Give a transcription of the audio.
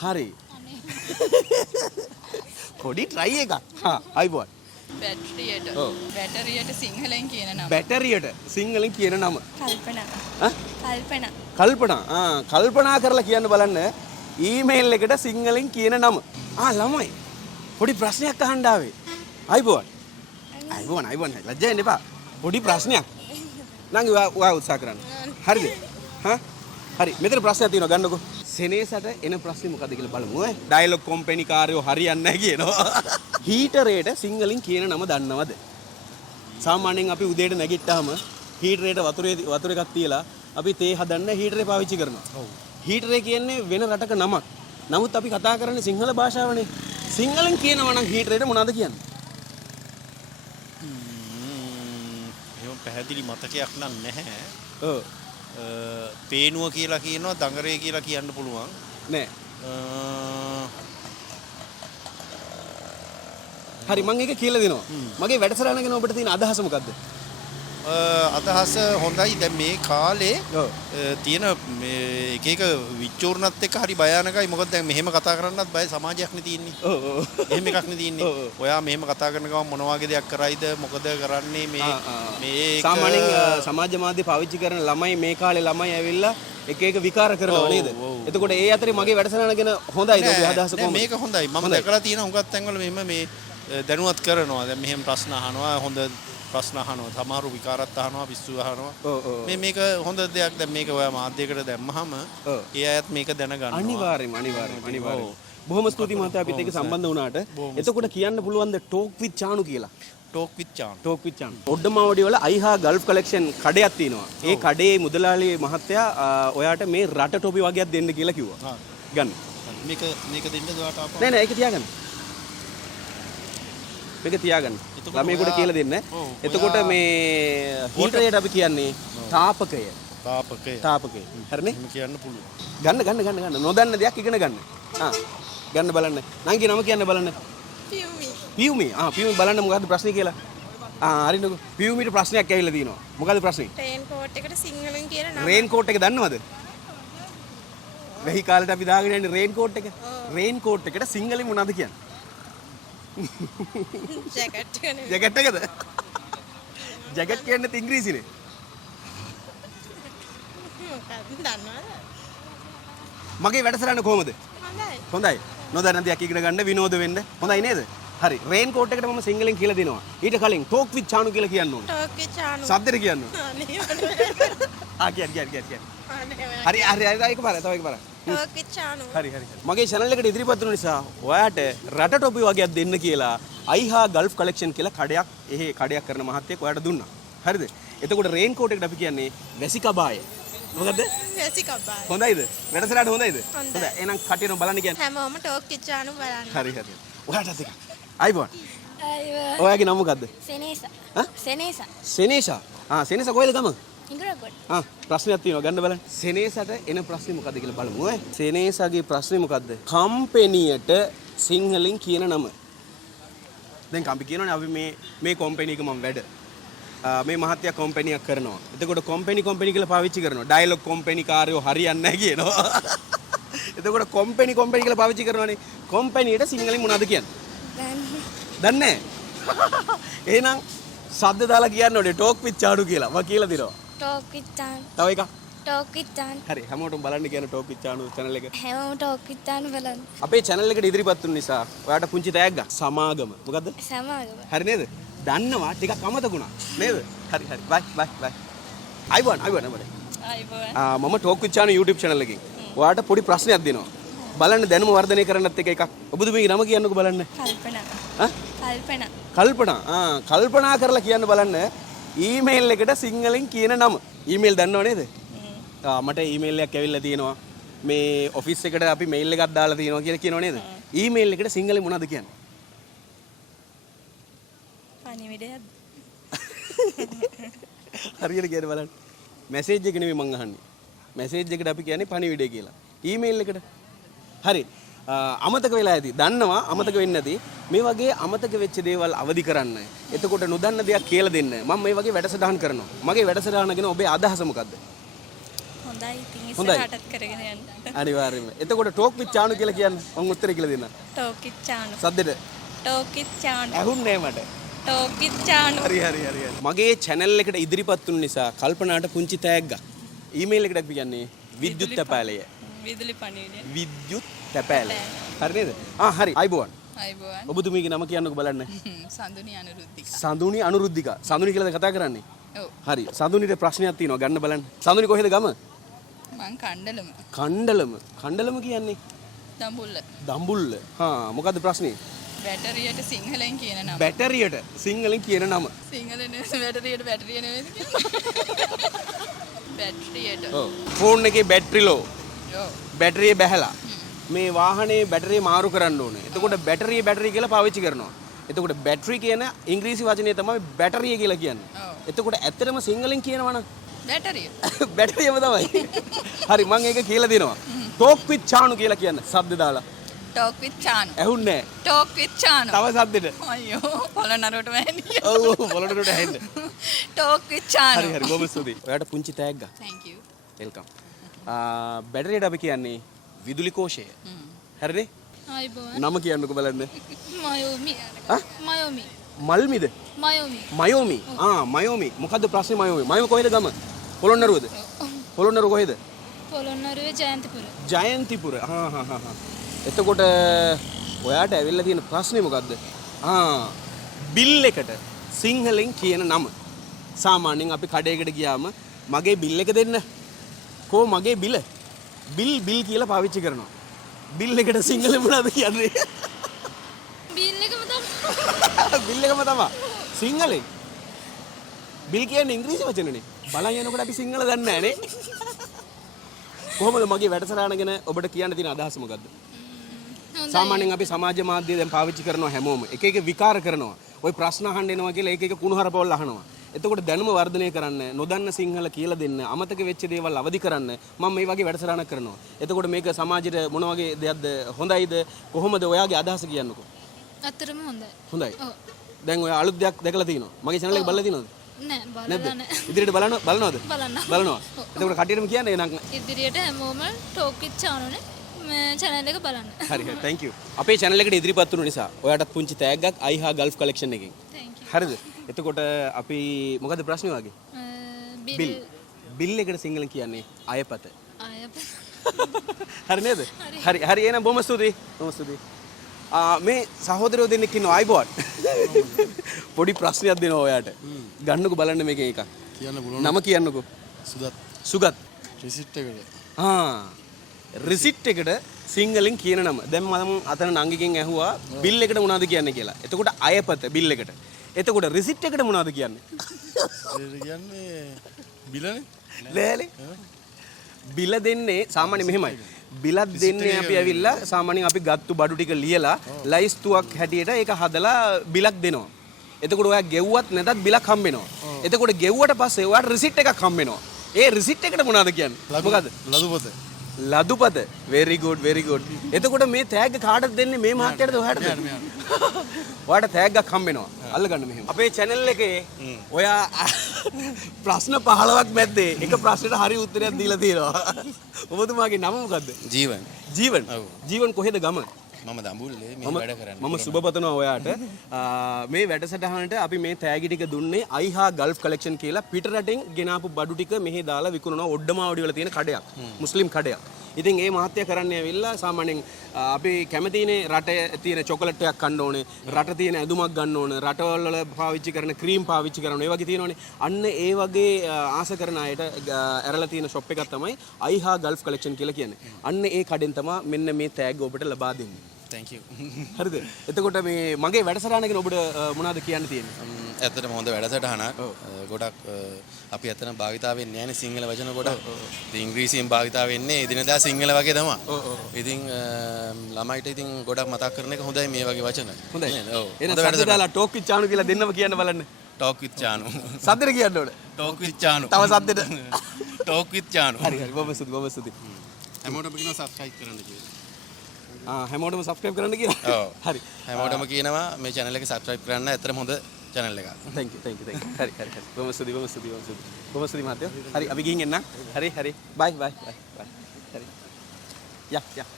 හරි. පොඩි try එකක්. හා අයිබෝන්. බැටරියට. ඔව්. බැටරියට සිංහලෙන් කියන නම. බැටරියට සිංහලෙන් කියන නම. කල්පනා. ඈ? කල්පනා. කල්පනා. කල්පනා කරලා කියන්න බලන්න ඊමේල් එකට සිංහලෙන් කියන නම. ළමයි. පොඩි ප්‍රශ්නයක් අහන්න ආවේ. අයිබෝන්. අයිබෝන්. ලැජ්ජා වෙන්න එපා. පොඩි ප්‍රශ්නයක්. නංගි ඔයා උත්සාහ කරන්න. හරිද? හරි. මෙතන ප්‍රශ්නයක් තියෙනවා ගන්නකො. සෙනේසට එන ප්‍රශ්නේ මොකද්ද කියලා බලමු ඈ. ඩයලොග් කම්පැනි කාර්යෝ හරියන්නේ නැහැ කියනවා. හීටරේට සිංහලෙන් කියන නම දන්නවද? සාමාන්‍යයෙන් අපි උදේට නැගිට්ටාම හීටරේට වතුර එකක් තියලා අපි තේ හදන්න හීටරේ පාවිච්චි කරනවා. ඔව්. හීටරේ කියන්නේ වෙන රටක නමක්. නමුත් අපි කතා කරන්නේ සිංහල භාෂාවනේ. සිංහලෙන් කියනවා නම් හීටරේට මොනවද කියන්නේ? එහෙම පැහැදිලි මතකයක් නැහැ. ඔව්. පේනුව කියලා කියනවා දඟරේ කියලා කියන්න පුළුවන්. නෑ. හරි මම ඒක කියලා දෙනවා. මගේ වැඩසටහන ගැන ඔබට තියෙන අදහස මොකද්ද? අදහස හොඳයි. දැන් මේ කාලේ තියෙන එක එක විචූර්ණත් එක්ක හරි භයානකයි. මොකද දැන් මෙහෙම කතා කරන්නත් බය සමාජයක් නේ තියෙන්නේ. ඔව් ඔව්. එහෙම එකක් නේ තියෙන්නේ. ඔයා මෙහෙම කතා කරන ගමන් මොන වගේ දෙයක් කරයිද? මොකද කරන්නේ මේ සාමාන්‍යයෙන් සමාජ මාධ්‍ය පාවිච්චි කරන ළමයි මේ කාලේ ළමයි ඇවිල්ලා එක එක විකාර කරනවා නේද? එතකොට ඒ අතරේ මගේ වැඩසටහන ගැන හොඳයිද ඔබේ අදහස කොහොමද? මේක හොඳයි. මම දැකලා තියෙන හුඟක් තැන්වල මෙහෙම මේ දැනුවත් කරනවා. දැන් මෙහෙම ප්‍රශ්න අහනවා. හොඳ ප්‍රශ්න අහනවා. සමහරු විකාරත් අහනවා, පිස්සු අහනවා. මේක හොඳ දෙයක්. දැන් මේක ඔයා මාධ්‍යයකට දැම්මහම ඒ අයත් මේක දැනගන්නවා. අනිවාර්යයෙන්ම. බොහොම ස්තුතියි මහත්තයා අපිත් එක්ක සම්බන්ධ වුණාට. එතකොට කියන්න පුළුවන් ද ටෝක් විත් චානු කියලා? ටෝක් විත් චානු. ඔඩ්ඩමාවඩිය වල අයිහා ගල්ෆ් කලෙක්ෂන් කඩයක් තියෙනවා. ඒ කඩේ මුදලාලි මහත්තයා ඔයාට මේ රට ටොපි වගේක් දෙන්න කියලා කිව්වා. ගන්න. මේක දෙන්නද ඔයාට ආපහු? නෑ ඒක තියාගන්න. මේක තියාගන්න. ළමයෙකුට කියලා දෙන්න. එතකොට මේ හීටරේට අපි කියන්නේ තාපකය. තාපකය. හරිනේ? එහෙම කියන්න පුළුවන්. ගන්න. නොදන්න දෙයක් ඉගෙන ගන්න. ගන්න බලන්න. නංගි නම කියන්න බලන්න. පියුමි. පියුමි බලන්න මොකද්ද ප්‍රශ්නේ කියලා. හරිනකො. පියුමිට ප්‍රශ්නයක් ඇවිල්ලා තියෙනවා. මොකද්ද ප්‍රශ්නේ? රේන් කෝට් එකට සිංහලෙන් කියන නම. රේන් කෝට් එක දන්නවද? වෙහි කාලේට අපි දාගෙන යන්නේ රේන් කෝට් එක. රේන් කෝට් එකට සිංහලෙන් මොනවද කියන්නේ? ජැකට් එකද? ජැකට් කියන්නේ ඉංග්‍රීසිනේ. මගේ වැඩසටහන කොහමද? හොඳයි. නොදන්න දෙයක් ඉගෙන ගන්න විනෝද වෙන්න. හොඳයි නේද? හරි. රේන් කෝට් එකට මම සිංහලෙන් කියලා දෙනවා. ඊට කලින් ටෝක් විත් චානු කියලා කියන්න ඕනේ. ටෝක් විත් චානු. සද්දෙට කියන්න ඕනේ. කියන්න. හරි ඒක පාර. තව එක පාර. ටෝක් විත් චානු. හරි. මගේ channel එකට ඉදිරිපත් වුණ නිසා ඔයාට රට ටොපි වගේක් දෙන්න කියලා අයිහා ගල්ෆ් කලෙක්ෂන් කියලා කඩයක් කරන මහත්තයෙක් ඔයාට දුන්නා. හරිද? එතකොට රේන් කෝට් එකට අපි කියන්නේ වැසි කබාය. මොකද්ද? වැසි කබාය. හොඳයිද? වැඩසටහන හොඳයිද? හොඳයි. එහෙනම් කටියන බලන්න කියන්නේ. හැමෝම ටෝක් විත් චානු බලන්න. හරි. ඔයාටත් එක. අයිබෝන්. ඔයාගේ නම මොකද්ද? සෙනේසා. සෙනේසා. සෙනේසා කොහෙද ගම? ඉංග්‍රීසියෙන්. ප්‍රශ්නයක් තියෙනවා ගන්න බලන්න. සෙනේසට එන ප්‍රශ්නේ මොකද්ද කියලා බලමු ඈ. සෙනේසගේ ප්‍රශ්නේ මොකද්ද? කම්පැනියට සිංහලෙන් කියන නම. දැන් අපි කියනවානේ අපි මේ කම්පැනි එක මම වැඩ. මේ මහත්ය කම්පැනියක් කරනවා. එතකොට කම්පැනි කියලා පාවිච්චි කරනවා. ඩයලොග් කම්පැනි කාර්යෝ හරියන්නේ නැහැ කියනවා. එතකොට කම්පැනි කියලා පාවිච්චි කරනවානේ. කම්පැනියට සිංහලෙන් මොනවද කියන්නේ? දන්නේ නැහැ. එහෙනම් සද්ද දාලා කියන්න ඕනේ ටෝක් විත් චානු කියලා. මම කියලා දෙනවා. ටෝක් විත් චානු. තව එකක්. ටෝක් විත් චානු. හරි හැමෝටම බලන්න කියන ටෝක් විත් චානු channel එක. හැමෝම ටෝක් විත් චානු බලන්න. අපේ channel එකට ඉදිරිපත් වුන නිසා ඔයාට පුංචි තෑග්ගක්. සමාගම. මොකද්ද? සමාගම. හරි නේද? දන්නවා ටිකක් අමතකුණා. නේද? හරි. බයි. අයිබෝන්. මම ටෝක් විත් චානු YouTube channel එකකින් ඔයාට පොඩි ප්‍රශ්නයක් දෙනවා. බලන්න දැනුම වර්ධනය කරන්නත් එකක්. ඔබතුමීගේ නම කියන්නකෝ බලන්න. කල්පනා කරලා කියන්න බලන්න ඊමේල් එකට සිංහලෙන් කියන නම. ඊමේල් දන්නව නේද? මට ඊමේල් එකක් ඇවිල්ලා තියෙනවා. මේ ඔෆිස් එකට අපි මේල් එකක් දාලා තියෙනවා කියලා කියනව නේද? ඊමේල් එකට සිංහලෙන් මොනවද කියන්නේ? පණිවිඩයක්ද? හරියට කියන්න බලන්න. මැසේජ් එක නෙමෙයි මං අහන්නේ. මැසේජ් එකට අපි කියන්නේ පණිවිඩය කියලා. ඊමේල් එකට. හරි. අමතක වෙලා ඇති. දන්නවා අමතක වෙන්නේ නැති. මේ වගේ අමතක වෙච්ච දේවල් අවදි කරන්න. එතකොට නොදන්න දෙයක් කියලා දෙන්න. මම මේ වගේ වැඩසටහන් කරනවා. මගේ වැඩසටහන ගැන ඔබේ අදහස මොකද්ද? හොඳයි. ඉතින් හොඳයි. ඉස්සරහටත් කරගෙන යන්න. අනිවාර්යයෙන්ම. එතකොට ටෝක් විත් චානු කියලා කියන්නේ මම උත්තරේ කියලා දෙන්න. ටෝක් විත් චානු. සද්දෙට ටෝක් විත් චානු. ඇහුන්නේ මට. ටෝක් විත් චානු. හරි. මගේ channel එකට ඉදිරිපත් වුන නිසා කල්පනාට පුංචි තෑග්ගක්. ඊමේල් එකට අපි කියන්නේ විද්‍යුත් තැපෑලය. විදුලි පණිවිඩය. විද්‍යුත් තැපෑලය. හරි නේද? හරි. අයිබෝන්. අයිබෝවන්. ඔබතුමීගේ නම කියන්නකෝ බලන්න. සඳුනි අනුරුද්ධිකා. සඳුනි අනුරුද්ධිකා. සඳුනි කියලාද කතා කරන්නේ? ඔව්. හරි. සඳුනිට ප්‍රශ්නයක් තියෙනවා ගන්න බලන්න. සඳුනි කොහෙද ගම? මං කණ්ඩලම. කණ්ඩලම කියන්නේ දඹුල්ල. දඹුල්ල. මොකද්ද ප්‍රශ්නේ? බැටරියට සිංහලෙන් කියන නම. බැටරියට සිංහලෙන් කියන නම. සිංහලෙන් බැටරියට බැටරිය නෙවෙයි බැටරියට. ඔව්. ෆෝන් එකේ බැටරි ලෝ. ඔව්. බැටරිය බැහැලා. මේ වාහනේ බැටරිය මාරු කරන්න ඕනේ. එතකොට බැටරිය කියලා පාවිච්චි කරනවා. එතකොට බැටරි කියන ඉංග්‍රීසි වචනේ තමයි බැටරිය කියලා කියන්නේ. ඔව්. එතකොට ඇත්තටම සිංහලෙන් කියනවනම් බැටරිය. බැටරියම තමයි. හරි මම ඒක කියලා දෙනවා. ටෝක් විත් චානු කියලා කියන්න සද්ද දාලා. ටෝක් විත් චානු. ඇහුන්නේ ටෝක් විත් චානු. තව සද්දෙට. අයියෝ පොළනරුවට වැහෙන්නේ. ඔව් පොළොන්නට ඇහෙන්න. ටෝක් විත් චානු. හරි බොහොම ස්තුතියි. ඔයාට පුංචි තෑග්ගක්. thank you. වෙල්කම්. බැටරියට අපි කියන්නේ විදුලි කෝෂය. හරිනේ? අයිබෝවන්. නම කියන්නකෝ බලන්න. මයෝමි. මයෝමි. මල්මිද? මයෝමි. මයෝමි. මයෝමි. මොකද්ද ප්‍රශ්නේ මයෝමි? මයෝමි කොහෙද ගම? පොළොන්නරුවද? පොළොන්නරුව කොහෙද? පොළොන්නරුවේ ජයන්තිපුර. ජයන්තිපුර. එතකොට ඔයාට ඇවිල්ලා තියෙන ප්‍රශ්නේ මොකද්ද? බිල් එකට සිංහලෙන් කියන නම. සාමාන්‍යයෙන් අපි කඩේකට ගියාම මගේ බිල් එක දෙන්න. කෝ මගේ බිල? බිල් කියලා පාවිච්චි කරනවා. බිල් එකට සිංහලෙන් මොනවද කියන්නේ? බිල් එකම තමයි. බිල් එකම තමයි. සිංහලෙන්. බිල් කියන්නේ ඉංග්‍රීසි වචනනේ. බලන් යනකොට අපි සිංහල දන්නේ නැහැ නේ. කොහොමද මගේ වැඩසටහන ගැන ඔබට කියන්න තියෙන අදහස මොකද්ද? සාමාන්‍යයෙන් අපි සමාජ මාධ්‍ය දැන් පාවිච්චි කරනවා හැමෝම. එක විකාර කරනවා. ওই ප්‍රශ්න අහන්න එනවා කියලා එක කුණුහරුපවල් අහනවා. එතකොට දැනුම වර්ධනය කරන්න, නොදන්න සිංහල කියලා දෙන්න, අමතක වෙච්ච දේවල් අවදි කරන්න මම මේ වගේ වැඩසටහනක් කරනවා. එතකොට මේක සමාජයට මොන වගේ දෙයක්ද? හොඳයිද? කොහොමද ඔයාගේ අදහස කියන්නකෝ? අතරම හොඳයි. හොඳයි. ඔව්. දැන් ඔය අලුත් දෙයක් දැකලා තියෙනවා. මගේ channel එක බලලා තියෙනවද? නෑ බලලා නෑ. ඉදිරියට බලනවද? බලන්න. බලනවා. එතකොට කටියටම කියන්නේ නං. ඉදිරියට හැමෝම ටෝක් විත් චානුනේ මේ channel එක බලන්න. හරි thank you. අපේ channel එකට ඉදිරිපත් වුණු නිසා ඔයාටත් පුංචි තෑග්ගක් අයිහා ගල්ෆ් collection එකෙන්. thank you. හරිද? එතකොට අපි මොකද්ද ප්‍රශ්නේ වගේ? බිල් එකට සිංහලෙන් කියන්නේ අයපත. හරි නේද? හරි එහෙනම් බොහොම ස්තුතියි. මේ සහෝදරයෝ දෙන්නෙක් ඉන්නවා අයිබෝන්. පොඩි ප්‍රශ්නයක් දෙනවා ඔයාට. ගන්නකො බලන්න මේකෙන් එකක්. කියන්න පුළුවන්. නම කියන්නකො. සුගත්. රිසිට් එකට. රිසිට් එකට සිංහලෙන් කියන නම. දැන් මම අතන නංගිගෙන් ඇහුවා බිල් එකට මොනවද කියන්නේ කියලා. එතකොට අයපත බිල් එකට. එතකොට රිසිට් එකට මොනවද කියන්නේ? ඒ කියන්නේ බිලනේ. නෑනේ. බිල දෙන්නේ සාමාන්‍ය මෙහෙමයි. බිලක් දෙන්නේ අපි ඇවිල්ලා සාමාන්‍යයෙන් අපි ගත්තු බඩු ටික ලියලා ලයිස්තුවක් හැටියට ඒක හදලා බිලක් දෙනවා. එතකොට ඔයා ගෙව්වත් නැතත් බිලක් හම්බ වෙනවා. එතකොට ගෙව්වට පස්සේ ඔයාට රිසිට් එකක් හම්බ වෙනවා. ඒ රිසිට් එකට මොනවද කියන්නේ? මොකද්ද? ලදුපත. very good. එතකොට මේ තෑග්ග කාටද දෙන්නේ? මේ මහත්තයාටද ඔයාටද? ඔයාට තෑග්ගක් හම්බ වෙනවා. අල්ලගන්න මෙහෙම. අපේ channel එකේ ඔයා ප්‍රශ්න 15ක් මැද්දේ එක ප්‍රශ්නෙට හරි උත්තරයක් දීලා තියෙනවා. ඔබතුමාගේ නම මොකද්ද? ජීවන් කොහෙද ගම? මම දඹුල්ලේ මේ වැඩ කරන්නේ. මම සුබපතනවා ඔයාට. මේ වැඩසටහනට අපි මේ තෑගි ටික දුන්නේ අයිහා ගල්ෆ් කලෙක්ෂන් කියලා පිටරටින් ගෙනාපු බඩු ටික මෙහි දාලා විකුණනවා ඔඩ්ඩමාවඩි වල තියෙන කඩයක්. මුස්ලිම් කඩයක්. ඉතින් ඒ මහත්තයා කරන්නේ ඇවිල්ලා සාමාන්‍යයෙන් අපි කැමතිනේ රටේ තියෙන චොකලට් එකක් කන්න ඕනේ, රට තියෙන ඇඳුමක් ගන්න ඕනේ, රටවල් වල පාවිච්චි කරන ක්‍රීම් පාවිච්චි කරන ඒ වගේ තියෙනවනේ. අන්න ඒ වගේ ආස කරන අයට ඇරලා තියෙන ෂොප් එකක් තමයි අයිහා ගල්ෆ් කලෙක්ෂන් කියලා කියන්නේ. අන්න ඒ කඩෙන් තමයි මෙන්න මේ තෑග්ග ඔබට ලබා දෙන්නේ. thank you. හරිද? එතකොට මේ මගේ වැඩසටහන ගැන ඔබට මොනවද කියන්න තියෙන්නේ? ඇත්තටම හොඳ වැඩසටහනක්. ගොඩක් අපි ඇත්තටම භාවිතා වෙන්නේ නැහැනේ සිංහල වචන ගොඩක්. ඉතින් ඉංග්‍රීසියෙන් භාවිතා වෙන්නේ එදිනදා සිංහල වගේ තමයි. ඉතින් ළමයිට ඉතින් ගොඩක් මතක් කරන එක හොඳයි මේ වගේ වචන. හොඳයි. ඔව්. එහෙනම් සද්ද දාලා ටෝක් විත් චානු කියලා දෙන්නම කියන්න බලන්න. ටෝක් විත් චානු. සද්දෙට කියන්න ඕනේ. ටෝක් විත් චානු. තව සද්දෙට. ටෝක් විත් චානු. හරි බොහොම ස්තුතියි. හැමෝටම කියනවා subscribe කරන්න කියලා. හැමෝටම subscribe කරන්න කියලා. ඔව්. හරි. හැමෝටම කියනවා මේ channel එක subscribe කරන්න. ඇත්තටම හොඳ channel එක. thank you thank you thank you හරි හරි හරි බොහොම ස්තුතියි බොහොම ස්තුතියි බොහොම ස්තුතියි බොහොම ස්තුතියි මහත්තයෝ හරි අපි ගිහින් එන්නම් හරි හරි bye bye bye bye හරි යා යා